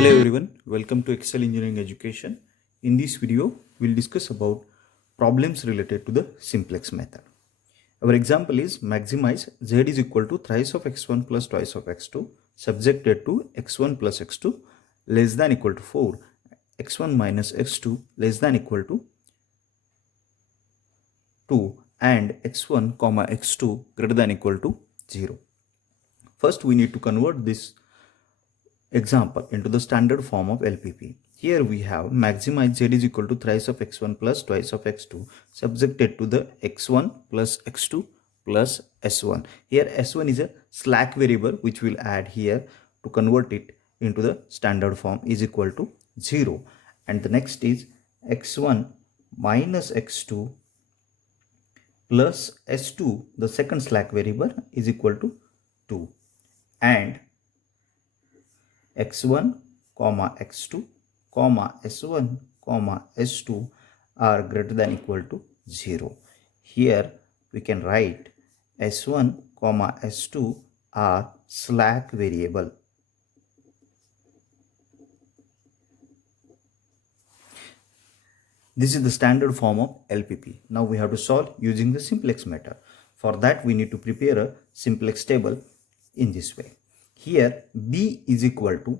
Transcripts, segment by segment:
Hello everyone, welcome to Excel Engineering Education. In this video, we'll discuss about problems related to the simplex method. Our example is maximize z is equal to thrice of x1 plus twice of x2 subjected to x1 plus x2 less than equal to 4, x1 minus x2 less than equal to 2 and x1 comma x2 greater than equal to 0. First, we need to convert this example into the standard form of LPP. Here we have maximize z is equal to thrice of x1 plus twice of x2 subjected to the x1 plus x2 plus s1. Here s1 is a slack variable which we'll add here to convert it into the standard form is equal to 0. And the next is x1 minus x2 plus s2, the second slack variable, is equal to 2. And x1 comma x2 comma s1 comma s2 are greater than equal to 0. Here we can write s1 comma s2 are slack variable. This is the standard form of LPP. Now we have to solve using the simplex method. For that we need to prepare a simplex table in this way. Here b is equal to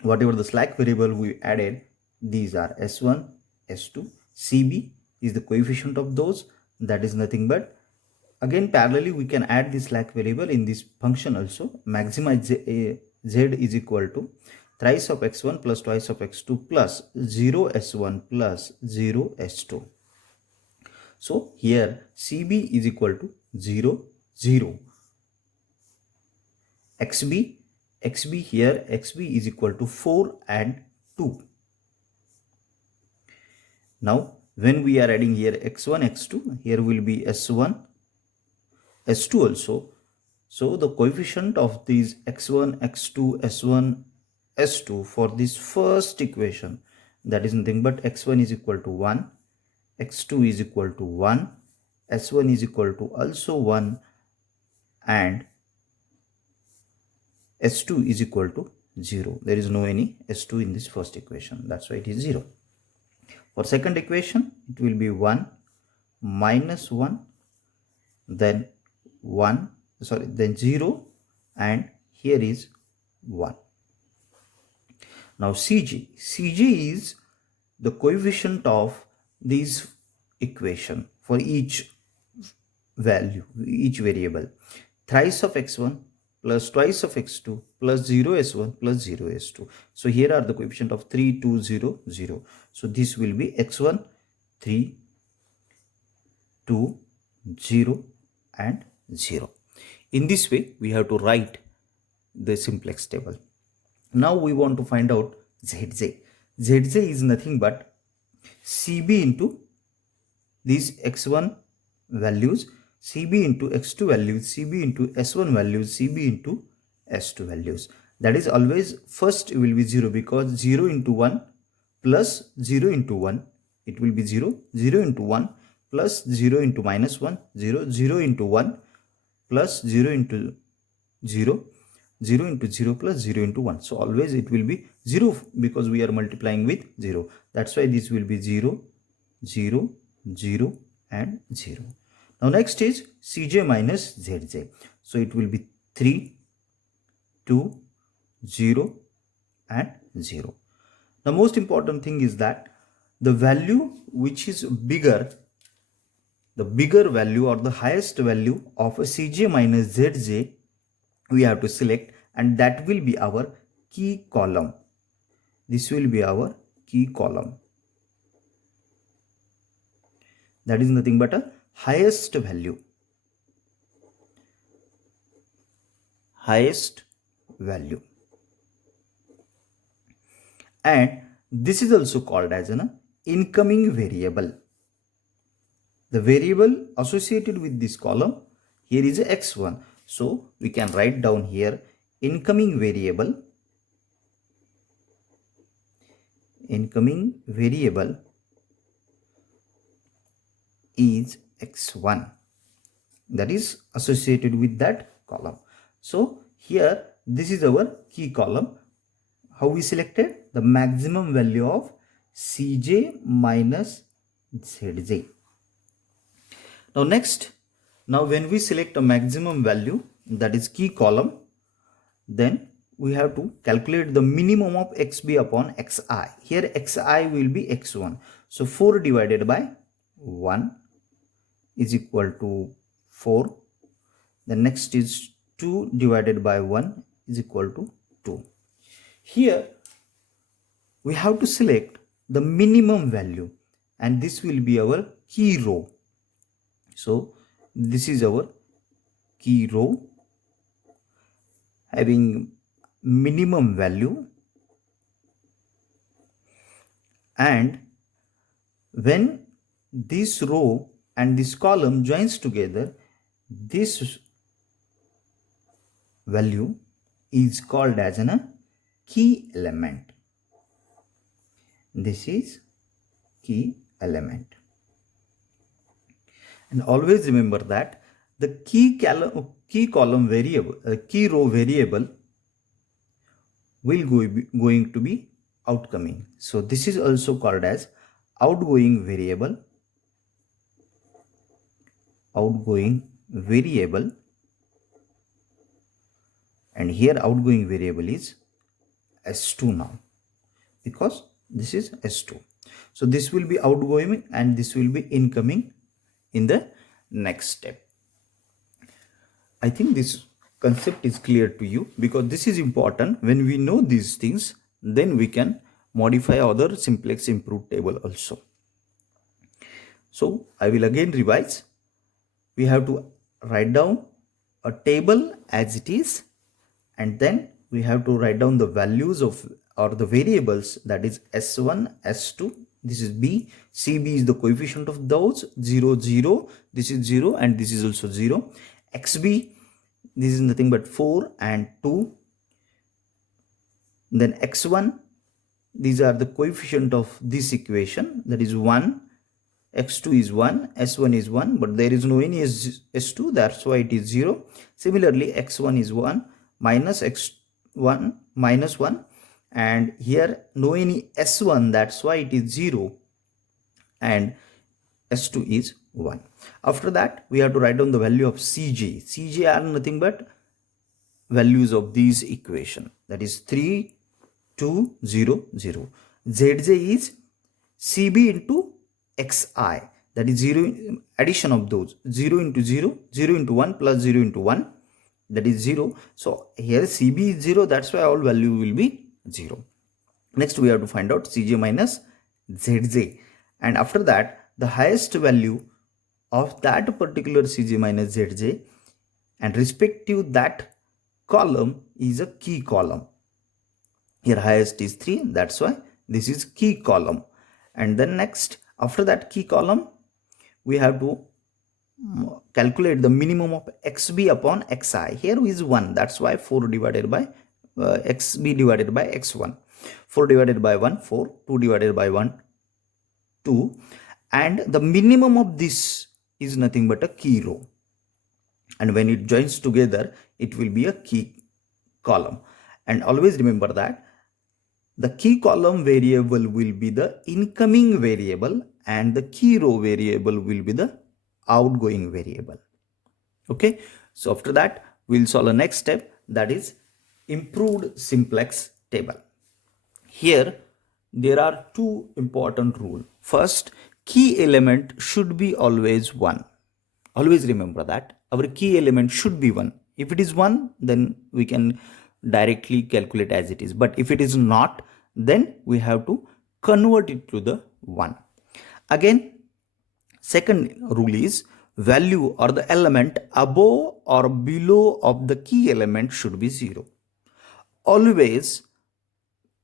whatever the slack variable we added. These are s1, s2, cb is the coefficient of those, that is nothing but, again parallelly we can add the slack variable in this function also. Maximize z is equal to thrice of x1 plus twice of x2 plus 0 s1 plus 0 s2. So here cb is equal to 0, 0. xb here xb is equal to 4 and 2. Now when we are adding here x1 x2, here will be s1 s2 also. So the coefficient of these x1 x2 s1 s2 for this first equation, that is nothing but x1 is equal to 1, x2 is equal to 1, s1 is equal to also 1, and s2 is equal to 0. There is no any s2 in this first equation, that's why it is 0. For second equation it will be 1 minus 1, then 0, and here is 1. Now cj is the coefficient of this equation for each value, each variable. Thrice of x1 plus twice of x2 plus 0 s1 plus 0 s2. So here are the coefficient of 3, 2, 0, 0. So this will be x1, 3, 2, 0 and 0. In this way we have to write the simplex table. Now we want to find out zj. Zj is nothing but cb into these x1 values, cb into x2 values, cb into s1 values, cb into s2 values. That is always first will be 0, because 0 into 1 plus 0 into 1, it will be 0, 0 into 1 plus 0 into minus 1, 0, 0 into 1 plus 0 into 0, 0 into 0 plus 0 into 1. So always it will be 0 because we are multiplying with 0. That's why this will be 0, 0, 0 and 0. Now next is cj minus zj. So it will be 3, 2, 0 and 0. The most important thing is that the value which is bigger, the bigger value or the highest value of a cj minus zj we have to select, and that will be our key column. This will be our key column. That is nothing but a highest value. Highest value. And this is also called as an incoming variable. The variable associated with this column here is x1. So we can write down here incoming variable. Incoming variable is x1, that is associated with that column. So here this is our key column, How we selected? The maximum value of Cj minus Zj. Now next, now when we select a maximum value, that is key column, then we have to calculate the minimum of xb upon xi. Here xi will be x1. So 4 divided by 1 is equal to 4. The next is 2 divided by 1 is equal to 2. Here we have to select the minimum value, and this will be our key row. So this is our key row having minimum value, and when this row and this column joins together, this value is called as a key element. This is key element. And always remember that the key column variable, key row variable will going to be outgoing. So this is also called as outgoing variable. Outgoing variable. And here outgoing variable is S2 now, because this is S2. So this will be outgoing and this will be incoming in the next step. I think this concept is clear to you, because this is important. When we know these things, then we can modify other simplex improved table also. So I will again revise. We have to write down a table as it is, and then we have to write down the values of or the variables, that is S1, S2, this is B, CB is the coefficient of those, 0, 0, this is 0 and this is also 0, XB, this is nothing but 4 and 2, then X1, these are the coefficient of this equation, that is 1, x2 is 1, s1 is 1, but there is no any s2, that's why it is 0. Similarly, x1 is 1 minus x1 minus 1, and here no any s1, that's why it is 0, and s2 is 1. After that, we have to write down the value of cj. Cj are nothing but values of these equation, that is 3, 2, 0, 0. Zj is cb into xi, that is 0 addition of those, 0 into 0, 0 into 1 plus 0 into 1, that is 0. So here cb is 0, that's why all value will be 0. Next we have to find out cj minus zj, and after that the highest value of that particular cj minus zj and respective that column is a key column. Here highest is 3, that's why this is key column. And then next, after that key column, we have to calculate the minimum of xb upon xi. Here is 1, that's why 4 divided by xb divided by x1. 4 divided by 1, 4, 2 divided by 1, 2. And the minimum of this is nothing but a key row. And when it joins together, it will be a key column. And always remember that the key column variable will be the incoming variable and the key row variable will be the outgoing variable. Okay, so after that we'll solve the next step, that is improved simplex table. Here there are two important rules. First, key element should be always 1. Always remember that our key element should be 1. If it is 1, then we can directly calculate as it is, but if it is not, then we have to convert it to the 1. Again, second rule is value or the element above or below of the key element should be 0. Always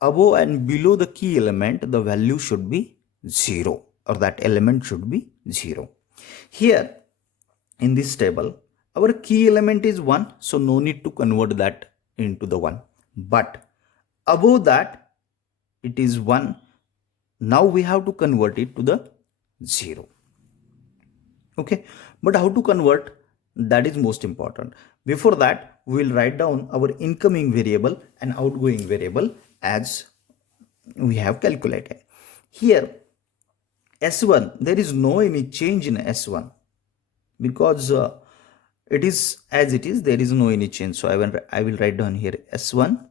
above and below the key element, the value should be 0, or that element should be 0. Here in this table, our key element is 1, so no need to convert that into the 1. But above that, it is 1. Now we have to convert it to the 0. Okay, but how to convert? That is most important. Before that, we will write down our incoming variable and outgoing variable as we have calculated. Here S1, there is no any change in S1 because it is as it is, there is no any change. So I will write down here S1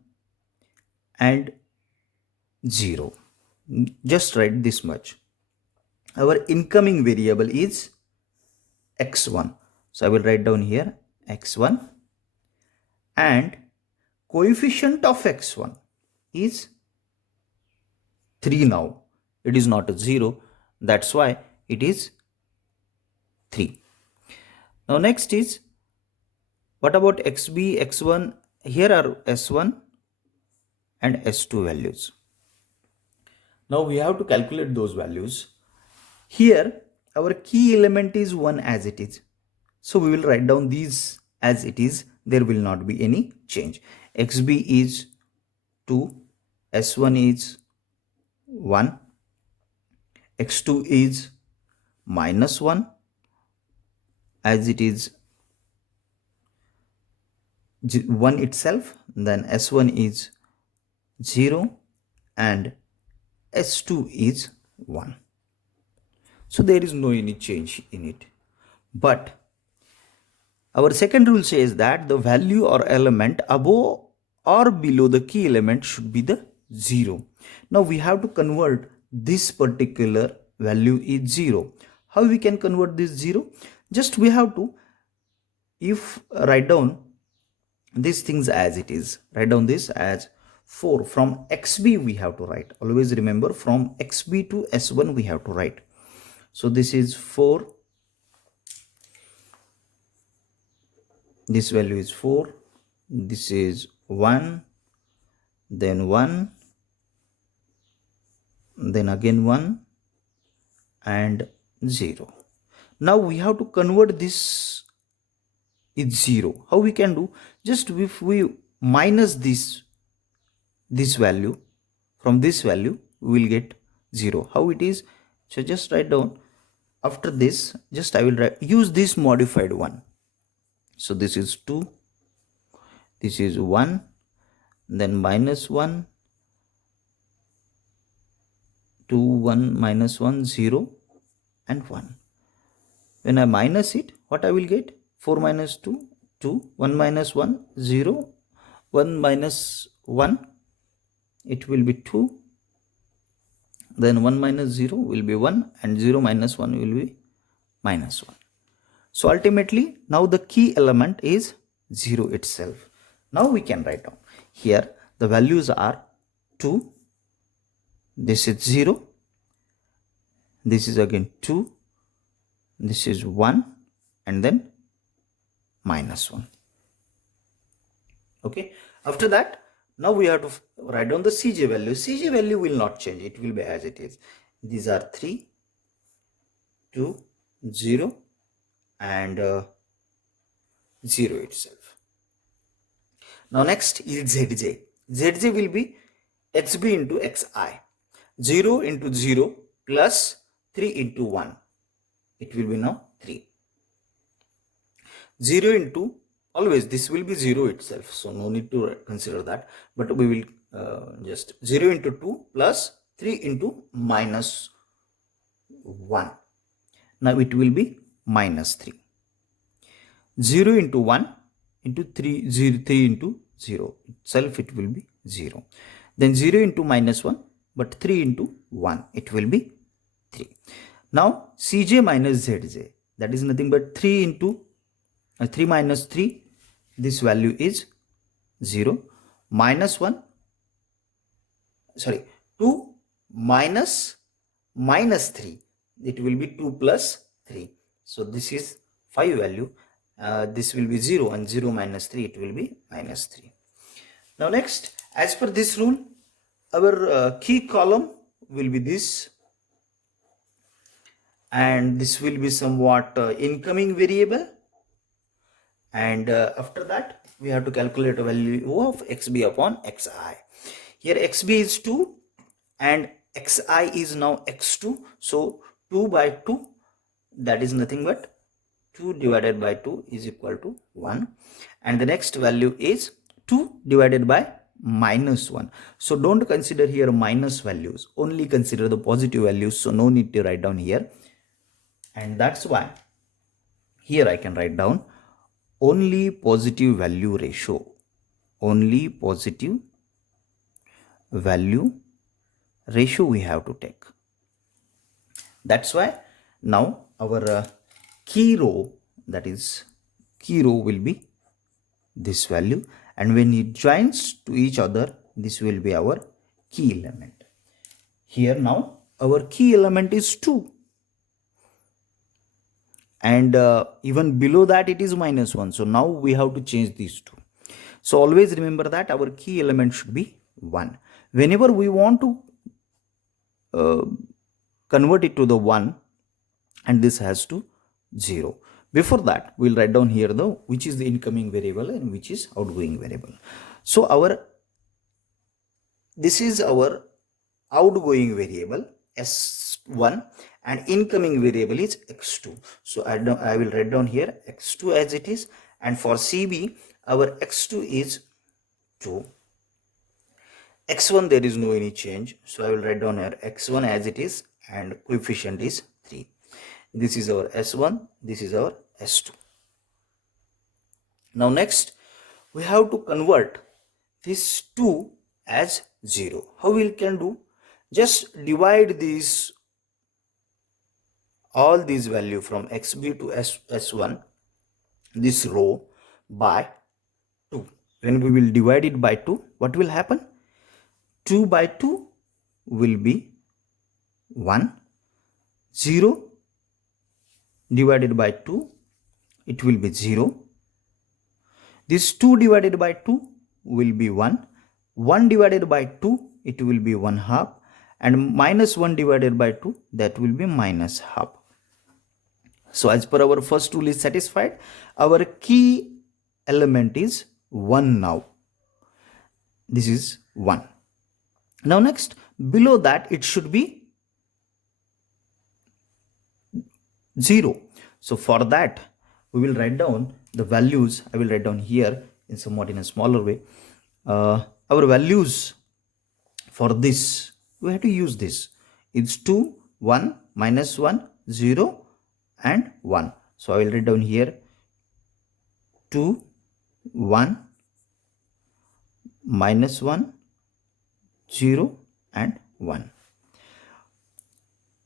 and 0. Just write this much. Our incoming variable is x1. So I will write down here x1, and coefficient of x1 is 3 now. It is not a 0. That's why it is 3. Now next is, what about xb, x1? Here are s1 and s2 values. Now we have to calculate those values. Here our key element is 1 as it is. So we will write down these as it is. There will not be any change. xb is 2, s1 is 1, x2 is -1 as it is 1 itself, then s1 is 0 and s2 is 1. So there is no any change in it. But our second rule says that the value or element above or below the key element should be the 0. Now we have to convert this particular value is 0. How we can convert this 0? Just we have to, if write down these things as it is, write down this as 4. From xb we have to write. Always remember, from xb to s1 we have to write. So this is 4. This value is 4. This is 1. Then 1. Then again 1. And 0. Now we have to convert this is 0. How we can do? Just if we minus this value from this value, we will get 0. How it is? So just write down. After this, just I will use this modified one. So this is 2, this is 1, then -1, 2, 1, -1, 0 and 1. When I minus it, what I will get? 4 minus 2, 2, 1 minus 1, 0, 1 minus 1, it will be 2. Then 1 minus 0 will be 1 and 0 minus 1 will be -1. So ultimately now the key element is 0 itself. Now we can write down. Here the values are 2, this is 0, this is again 2, this is 1 and then -1. Okay, after that now we have to write down the Cj value. Cj value will not change, it will be as it is. These are 3, 2, 0 and 0 itself. Now next is Zj. Zj will be xb into xi. 0 into 0 plus 3 into 1. It will be now 3. 0 into, always this will be 0 itself, so no need to consider that, but we will just 0 into 2 plus 3 into -1. Now it will be -3. 0 into 1 into 3, 3 into 0 itself, it will be 0. Then 0 into -1, but 3 into 1, it will be 3. Now Cj minus Zj, that is nothing but 3 into 3 minus 3, this value is 0, -1, sorry, 2 minus -3, it will be 2 plus 3. So this is 5 value. This will be 0 and 0 minus 3, it will be -3. Now next, as per this rule, our key column will be this, and this will be somewhat incoming variable, and after that we have to calculate a value of xb upon xi. Here xb is 2 and xi is now x2, so 2 by 2, that is nothing but 2 divided by 2 is equal to 1, and the next value is 2 divided by -1. So don't consider here minus values, only consider the positive values. So no need to write down here. And that's why here I can write down only positive value ratio. Only positive value ratio we have to take. That's why now our key row, that is key row, will be this value, and when it joins to each other, this will be our key element. Here now our key element is 2, and even below that it is -1. So now we have to change these two. So always remember that our key element should be 1. Whenever we want to convert it to the 1, and this has to 0. Before that, we'll write down here though which is the incoming variable and which is outgoing variable. So this is our outgoing variable s1, and incoming variable is x2. So I will write down here x2 as it is, and for CB our x2 is 2. x1 there is no any change, so I will write down here x1 as it is, and coefficient is 3. This is our s1, this is our s2. Now next we have to convert this 2 as 0. How we can do? Just divide these all these value from xb to s1, this row, by 2. When we will divide it by 2, what will happen? 2 by 2 will be 1. 0 divided by 2, it will be 0. This 2 divided by 2 will be 1. 1 divided by 2, it will be 1/2. And -1 divided by 2, that will be -1/2. So as per our first rule is satisfied, our key element is 1 now. This is 1. Now next, below that it should be 0. So for that we will write down the values. I will write down here in somewhat in a smaller way. Our values for this, we have to use this. It's 2, 1, -1, 0 and 1. So I will write down here 2, 1, -1, 0 and 1.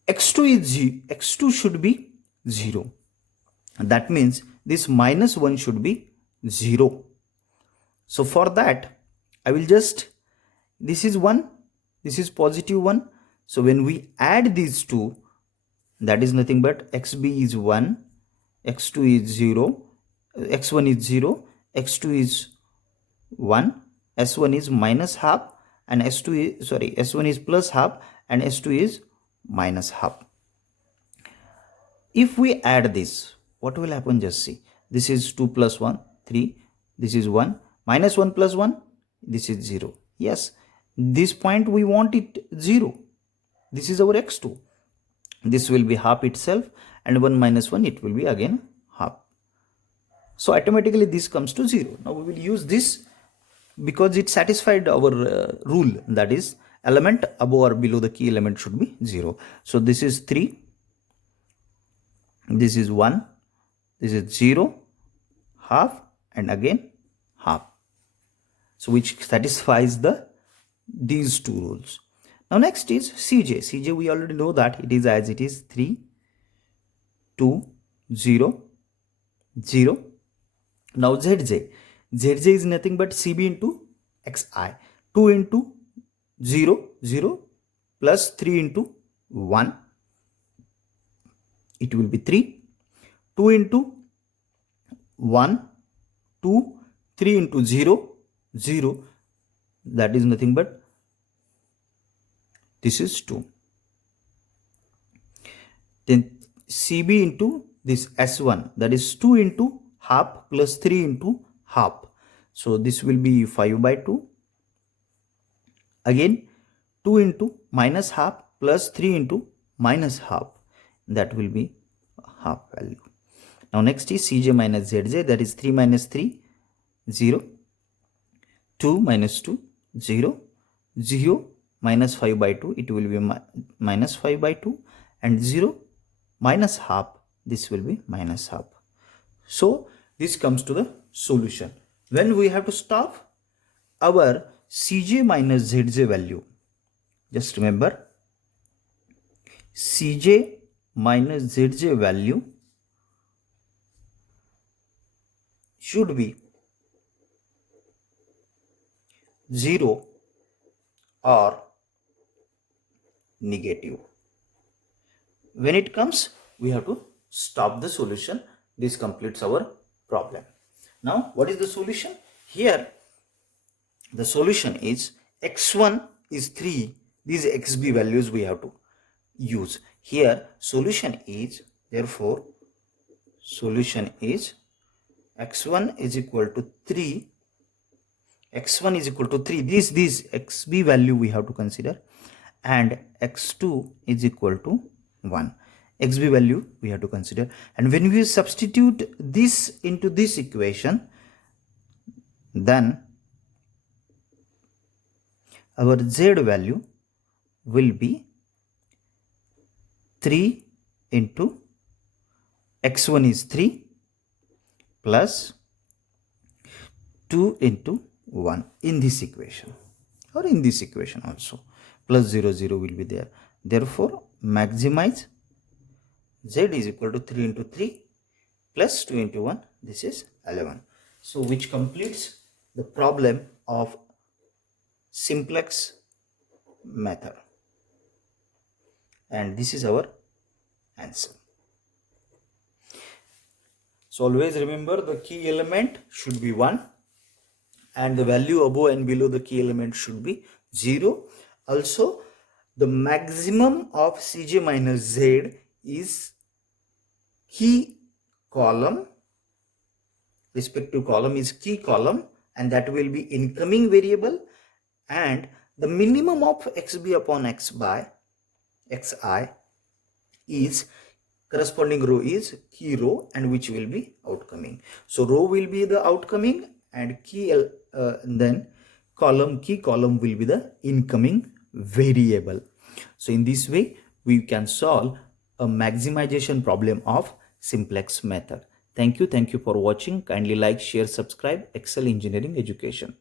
x2 should be 0. That means this -1 should be 0. So for that I will just, this is 1, this is +1. So when we add these two, that is nothing but xb is 1, x2 is 0, x1 is 0, x2 is 1, s1 is -1/2, and s1 is +1/2, and s2 is -1/2. If we add this, what will happen? Just see. This is 2 + 1, 3. This is 1. -1 + 1, this is 0. Yes, this point we want it 0. This is our x2. This will be half itself, and 1 - 1, it will be again half. So automatically this comes to 0. Now we will use this because it satisfied our rule, that is element above or below the key element should be 0. So this is 3, this is 1, this is 0, half, and again half. So which satisfies these two rules. Now next is CJ. CJ we already know that it is as it is 3, 2, 0, 0. Now ZJ. ZJ is nothing but CB into XI. 2 into 0, 0 plus 3 into 1. It will be 3. 2 into 1, 2, 3 into 0, 0. That is nothing but this is 2. Then CB into this S1, that is 2 into half plus 3 into half. So this will be 5 by 2. Again 2 into -1/2 plus 3 into -1/2. That will be half value. Now next is CJ minus ZJ, that is 3 minus 3, 0. 2 minus 2, 0, 0 minus 5 by 2, it will be minus 5 by 2, and 0 minus half, this will be minus half. So this comes to the solution. When we have to stop our Cj minus Zj value, just remember Cj minus Zj value should be 0 or negative. When it comes, we have to stop the solution. This completes our problem. Now, what is the solution? Here, the solution is x1 is 3. These xb values we have to use. Here, solution is, therefore, solution is x1 is equal to 3. x1 is equal to 3. This xb value we have to consider, and x2 is equal to 1. xb value we have to consider, and when we substitute this into this equation, then our z value will be 3 into x1 is 3 plus 2 into 1 in this equation, or in this equation also, plus 0 0 will be there. Therefore, maximize z is equal to 3 into 3 plus 2 into 1, this is 11. So which completes the problem of simplex method, and this is our answer. So always remember, the key element should be 1, and the value above and below the key element should be 0. Also, the maximum of Cj minus Z is key column, respective column is key column, and that will be incoming variable, and the minimum of xb upon x by xi is corresponding row is key row, and which will be outcoming. So row will be the outcoming, and then key column will be the incoming variable. So in this way we can solve a maximization problem of simplex method. Thank you for watching. Kindly like, share, subscribe. Excel Engineering Education.